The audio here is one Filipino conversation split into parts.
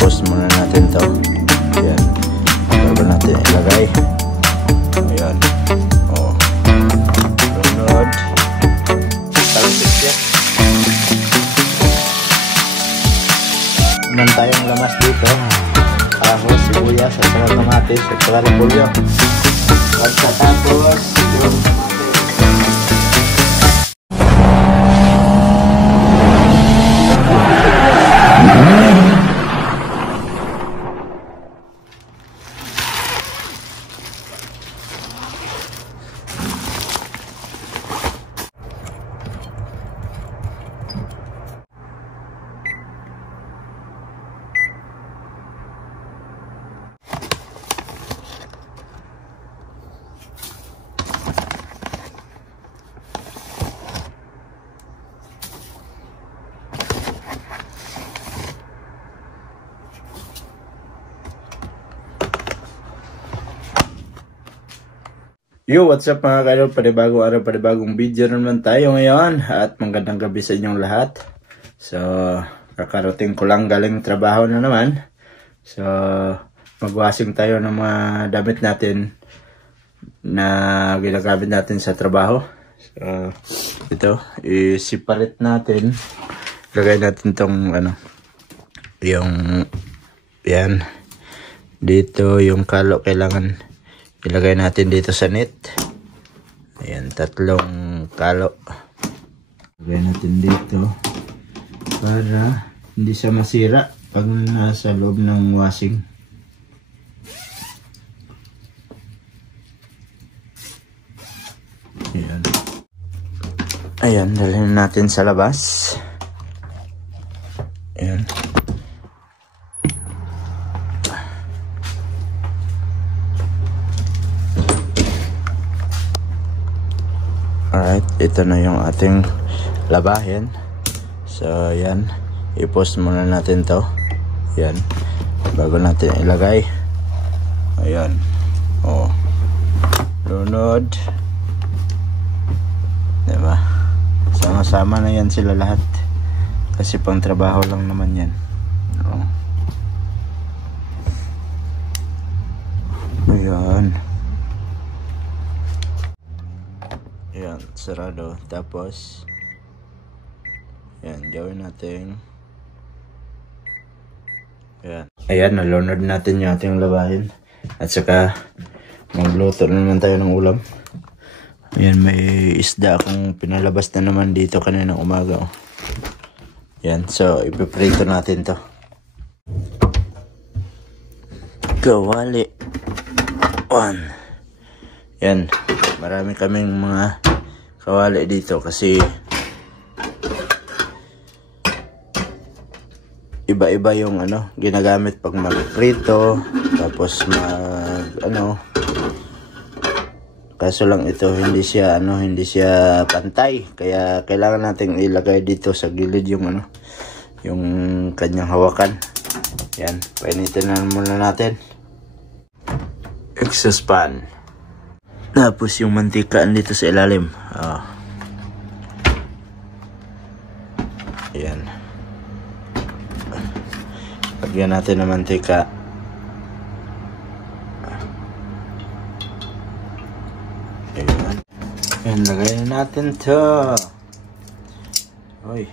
i-post muna natin to. Ayan, bago natin ilagay. Ayan, oh, lunod, talsik siya. Naman tayong lamas dito, ahos, sibuyas, at saka kamatis, at saka repolyo. At tapos yo, what's up mga kaidol? Panibagong araw, panibagong video naman tayo ngayon. At magandang gabi sa inyong lahat. So, kakarating ko lang galing trabaho na naman. So, magwashing tayo ng mga damit natin na ginagamit natin sa trabaho. So, ito, i-separate natin. Lagay natin tong yung, yan. Dito, yung kalo kailangan ilagay natin dito sa net. Ayan, 3 kalo. Ilagay natin dito para hindi siya masira pag nasa loob ng washing. Ayan. Ayan, dalhin natin sa labas. Ayan. Alright, ito na yung ating labahin. So, yan. I-post muna natin to. Yan. Bago natin ilagay. Ayan. Oh. Lunod. Diba? Sama-sama na yan sila lahat. Kasi pang trabaho lang naman yan. Oh. Ayan. Ayan, sarado. Tapos ayan, gawin natin. Ayan, nalunod natin yung ating labahin. At saka magluto na naman tayo ng ulam. Ayan, may isda akong pinalabas na naman dito kaninang umaga. Ayan, so ipiprito natin to. Kawali. Ayan, marami kaming mga kawali dito kasi iba-iba yung ginagamit pag magprito, tapos kaso lang ito hindi siya pantay, kaya kailangan nating ilagay dito sa gilid yung yung kanyang hawakan. Yan, painitin na muna natin. Exhaust fan. Tapos yung mantika dito sa ilalim. Ayan. Lagyan natin ng mantika. Ayan. Ayan, lagay na natin to. Uy.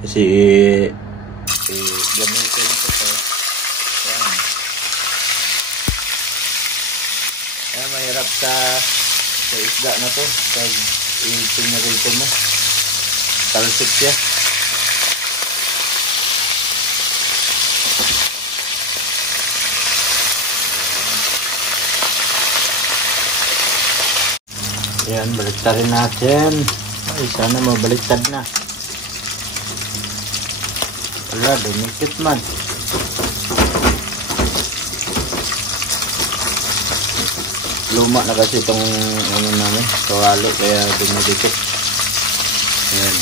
Kasi gamitin ko to. Ayan. Ayan, mahirap sa isda na to. Pag pinarito mo, talsik siya. Ayan, baliktarin natin. Ay, sana mabaliktad na. Wala, dumikit man. Luma na kasi itong namin, kawali, kaya dumidikit. Ayan.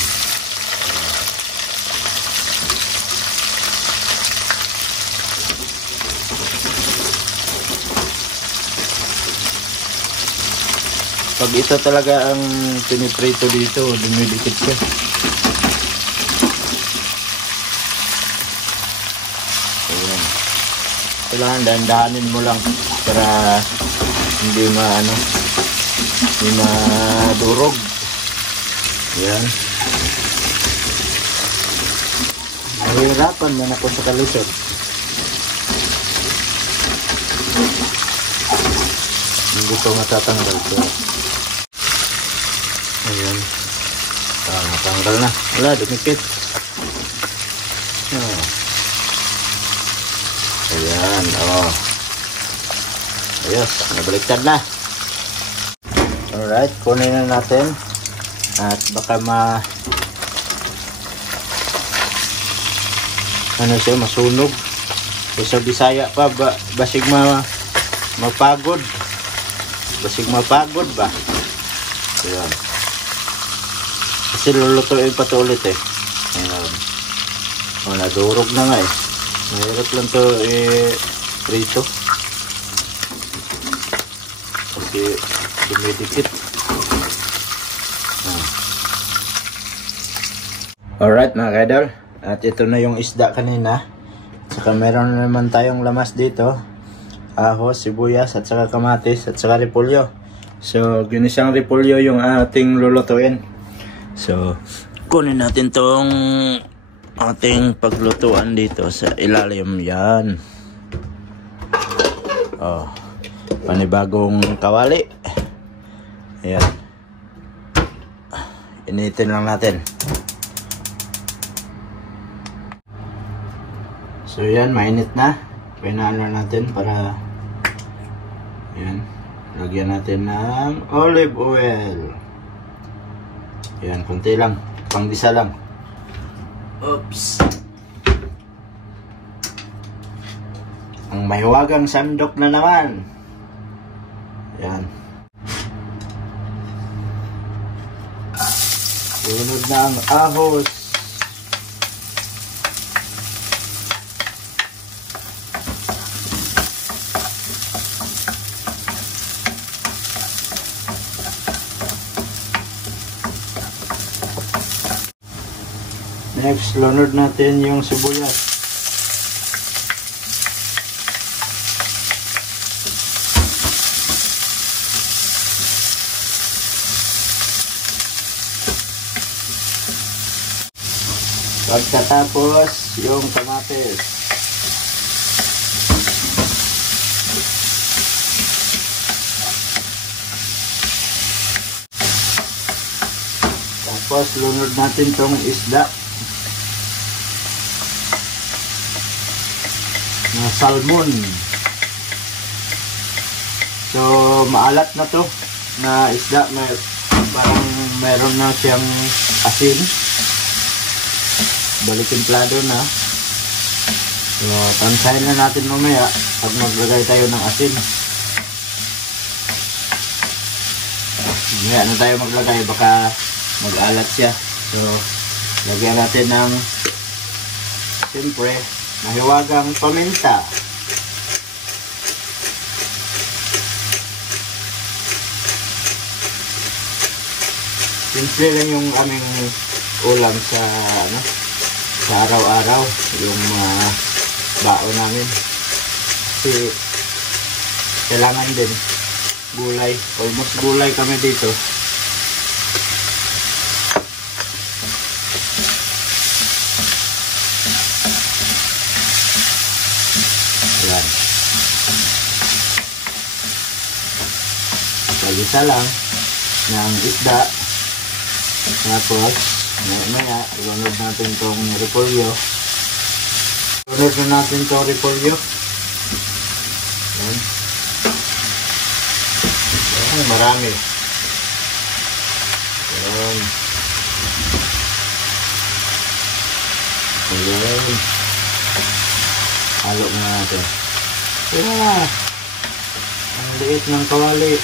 Pag ito talaga ang piniprito dito, dumidikit siya. kailangan dahan-dahanin mo lang para hindi hindi madurog. Yan. Nahihirapan man ako sa kalisod. Hindi ko matatanggal ko. Ayan. Natanggal na. Wala, dumikit. Ayan, ayos, nabaliktad na. Alright, kunin na natin. At baka masunog. Sa Bisaya pa, basig mapagod. Basig mapagod ba? Ayan. Kasi lulutuin pa ito ulit eh. Ayan. Nadurog na nga eh. Mahirap lang ito prito. Kasi dumidikit. Alright mga kaidol. At ito na yung isda kanina. Saka meron naman tayong lamas dito. Ahos, sibuyas, at saka kamatis, at saka repolyo. So, ginisang repolyo yung ating lulutuin. So, kunin natin tong ating paglutuan dito sa ilalim. Yan. Panibagong kawali. Ayan. Initin lang natin. So yan, mainit na. Pinaan na natin para yan. Lagyan natin ng olive oil. Yan, konti lang. Panggisa lang. Oops. Ang mahiwagang sandok na naman. Yan. Sunod na ang ahos. Next, lunod natin yung sibuyas. Pagkatapos, yung kamatis. Tapos, lunod natin tong isda. Na salmon. So maalat na to na isda, parang meron na siyang asin, balitimplado na. So tansahin na natin mamaya pag maglagay tayo ng asin. Mamaya na tayo maglagay, baka mag-alat siya. So lagyan natin ng siyempre mahiwagang paminta. Simple lang yung aming ulam sa araw-araw, yung baon namin. Kasi kailangan din gulay. Almost gulay kami dito. Ayan. Isa lang ng isda. Tapos maya ilunod natin itong repolyo. Ilunod na natin itong repolyo. Ayan. Ayan, marami. Ayan. Ayan. Halo na natin. Ayan. Ang liit ng kawali.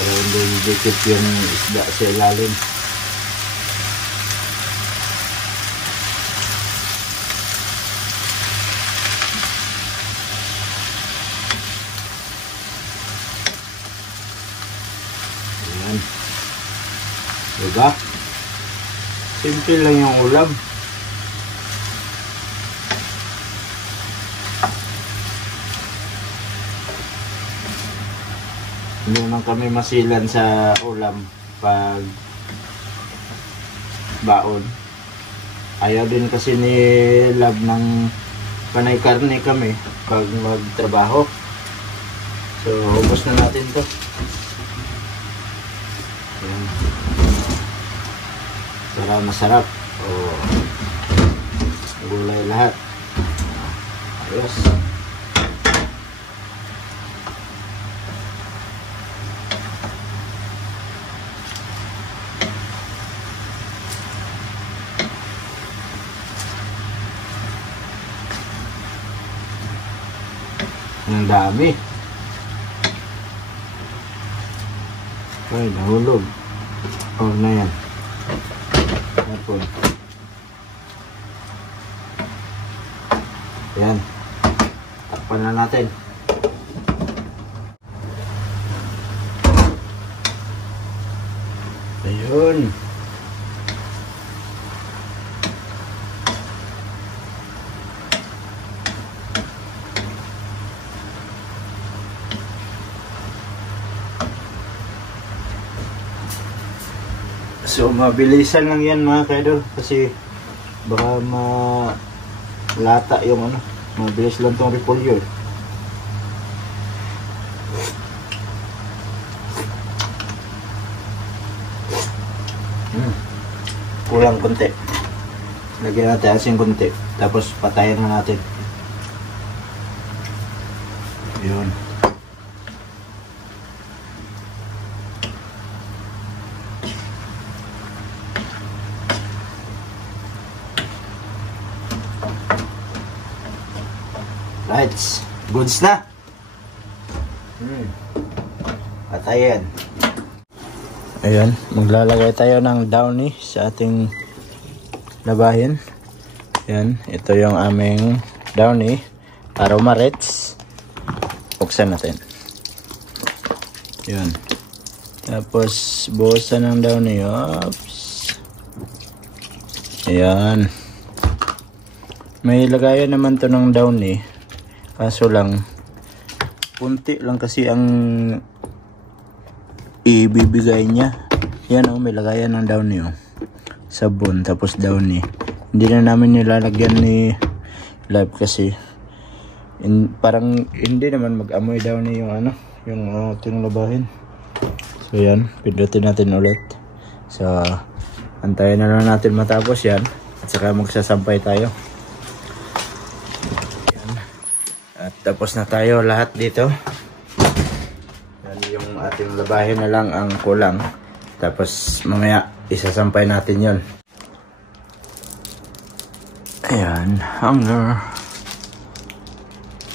Pero hindi dikit yung isda sa ilalim. Ayan. Diba? Simple lang yung ulam. Hindi naman kami masilan sa ulam pag baon. Ayaw din kasi ni Love ng panay karne kami pag magtrabaho. So, ubos na natin to. Ayan. Para masarap. Gulay lahat. Ayos. Ang dami. Ay, nahulog. Huwag na yan. Tapos. Yan. Takpan na natin. Ayun. So, mabilisan lang yan mga kaidol kasi baka malata yung ano. Mabilis lang tong repolyo. Kulang konti. Lagyan natin asin konti. Tapos patayin na natin. Yun. Right, goods na. Patayin. Ayan, maglalagay tayo ng downy sa ating labahin. Ayan, ito yung aming downy. Aroma Reds. Buksan natin. Ayan. Tapos, buhusan ng downy. Oops. Ayan. May lagayan naman to ng downy. Kaso lang, punti lang kasi ang ibibigay niya. Yan o, may lagayan ng downy o. Sabon, tapos downy. Hindi na namin nilalagyan ni Love kasi parang hindi naman mag-amoy downy yung ano, yung ating labahin. So yan, pindutin natin ulit. So, antayin na lang natin matapos yan. At saka magsasampay tayo. At tapos na tayo lahat dito. Yan yung ating labahin na lang ang kulang. Tapos mamaya isasampay natin yon. Ayan, hunger.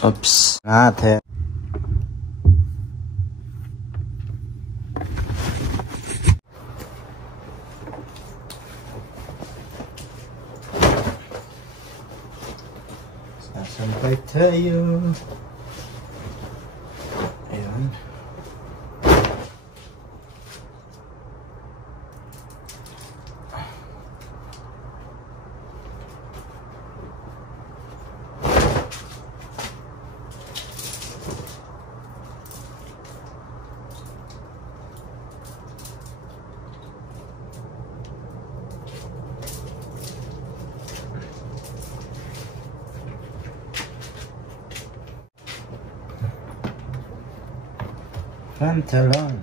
Oops. Natin. Sasampay tayo. Ayan. Pantalon.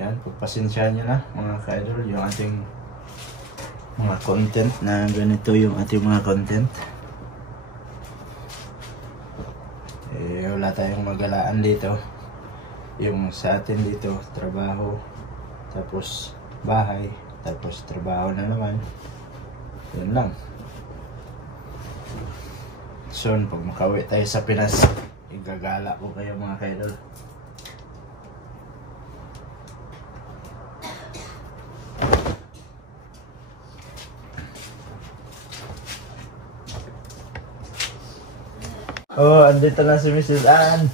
Yan, pagpasensyahan nyo na mga ka-idol yung ating mga content na ganito yung ating mga content. Wala tayong magalaan dito. Yung sa atin dito, trabaho, tapos bahay, tapos trabaho na naman. Yun lang. Soon, pag makauwi tayo sa Pinas, igagala ko kayo mga ka-idol. Oh, andito na si Mrs. Ann.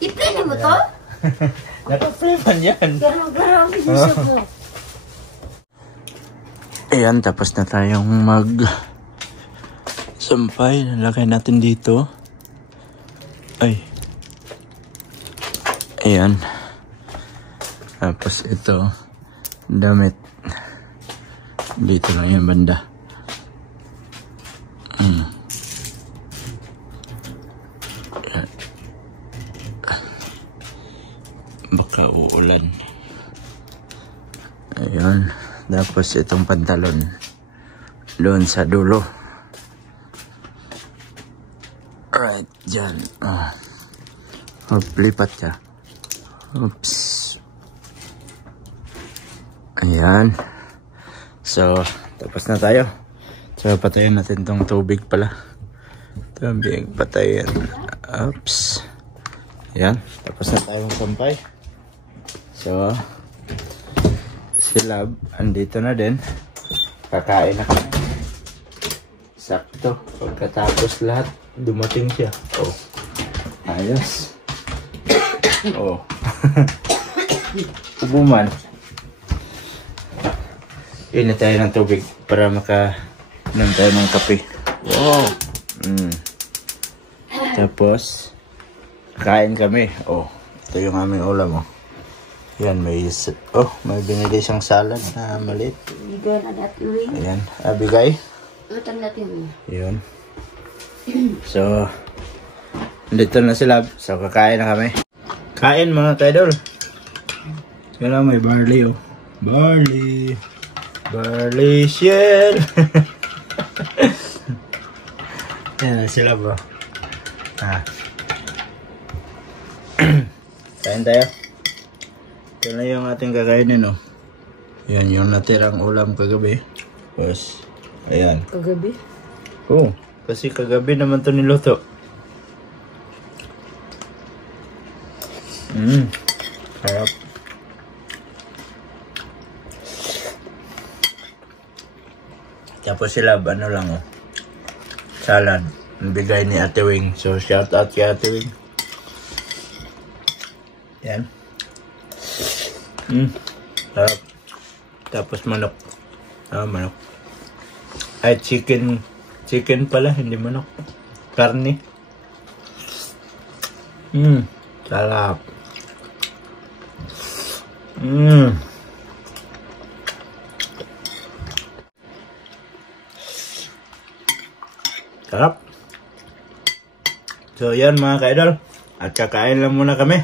I-play mo to? Naka-play man yan. Garo-garo ang bisip mo. Ayan, tapos na tayong sampay. Nalagay natin dito. Ay. Ayan. Tapos ito, damit. Dito lang yung banda. Ayan. Baka uulan. Ayan. Tapos itong pantalon doon sa dulo. Right, dyan. Lipat ka. Oops. Ayan. So, tapos na tayo. So, patayin natin tong tubig pala. Tubig, patayin. Oops. Ayan. Tapos na tayong sampay. So, si Lab, andito na din. Kakain na kami. Sakto. Pagkatapos lahat, dumating siya. Oh. Ayos. Oh. Ubuman. Init tayo ng tubig para makainom tayo ng kape. Wow. Tapos, kain kami. Oh. Ito yung aming ulam. Oh. Yan, may binili siyang salad na maliit. Bigay na natin. Ayan, bigay. Utang natin. Yun. So, dito na sila. So, kakain na kami. Kain mga kaidol. Kaya may barley, oh. Barley. Barley shell. Yan sila, bro. Kain tayo. Ito na yung ating kakainin, oh. Yan yung natirang ulam kagabi. Tapos, ayan. Kagabi? Oh, kasi kagabi naman to niluto. Sarap. Tapos sila, ano lang, oh. Salad. Nabigay ni Ate Wing. So, shout out kay Ate Wing. Yan. Sarap. Tapos manok. Manok. Ay, chicken. Chicken pala, hindi manok. Karne. Sarap. Sarap. So, yan mga ka-idol. At kakain lang muna kami.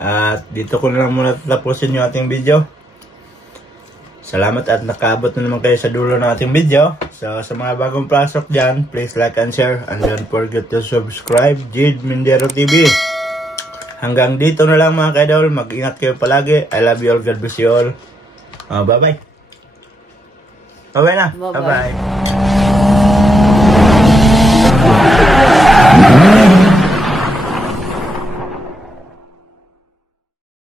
At dito ko na lang muna tapusin yung ating video. Salamat at nakaabot na naman kayo sa dulo ng ating video. So sa mga bagong pasok dyan, please like and share. And don't forget to subscribe, Jid Mindero TV. Hanggang dito na lang mga kaidol. Mag-ingat kayo palagi. I love you all. God bless you all. Bye-bye. Bye-bye na. Bye-bye.